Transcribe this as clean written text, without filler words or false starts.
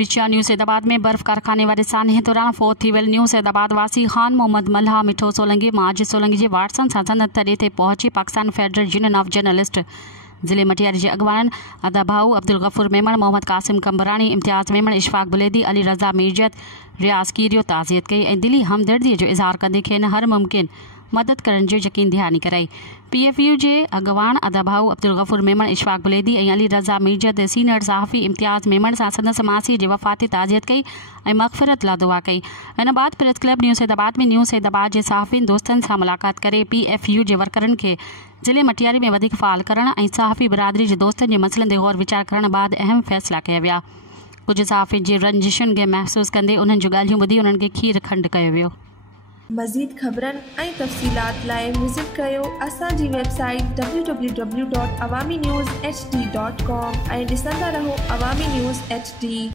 विचिया न्यू सैदाबाद में बर्फ कारखाने वाले सानहे दौरान फोत थी वियल। न्यू सैदाबाद वासी खान मोहम्मद मल्हा मिठो सोलंगी माजिद सोलंगी जे वाटसन सां सनत तॾे ते पहुची Pakistan federal union of journalist ज़िले मटियारी जे अॻवाननि अदा भाऊ अब्दुल गफूर मेमण, मोहम्मद कासिम कंबरानी, इम्तियाज़ मेमण, इशफाक बुलेदी, अली रज़ा मीरजत, रियाज़ कीरियो ताज़ियत कई ऐं दिली हमदर्दीअ जो इज़हार कंदे खेनि हर मुमकिन मदद करण जो यकीन दहानी कराई। PFU जे अॻवान अदा भाऊ अब्दुल गफूर मेमण, इशफाक बुलेदी ऐं अली रज़ा मीरजत सीनियर सहाफ़ी इम्तियाज़ मेमण सां संदसि मासी जे वफ़ात ते ताज़ियत कई ऐं मग़फ़िरत लाइ दुआ कई। इन बाद प्रेस क्लब न्यू सैदाबाद में न्यू सैदाबाद जे सहाफ़ियुनि दोस्तनि सां मुलाक़ात करे PFU जे वर्करनि खे ज़िले मटियारी में वधीक फ़ाल करण ऐं सहाफ़ी बिरादरी जे दोस्तनि जे मसइलनि ते गौर वीचार करण बाद अहम फ़ैसिला कया विया। कुझु सहाफ़ियुनि जी रंजिशुनि खे महसूस कंदे उन्हनि जूं ॻाल्हियूं ॿुधी उन्हनि खे खीर खंड कयो वियो। मज़ीद ख़बरनि ऐं तफ़सीलात लाइ विज़िट कयो असांजी वेबसाइट www.awamiNewsHD.com ऐं ॾिसंदा रहो अवामी न्यूज़ HD।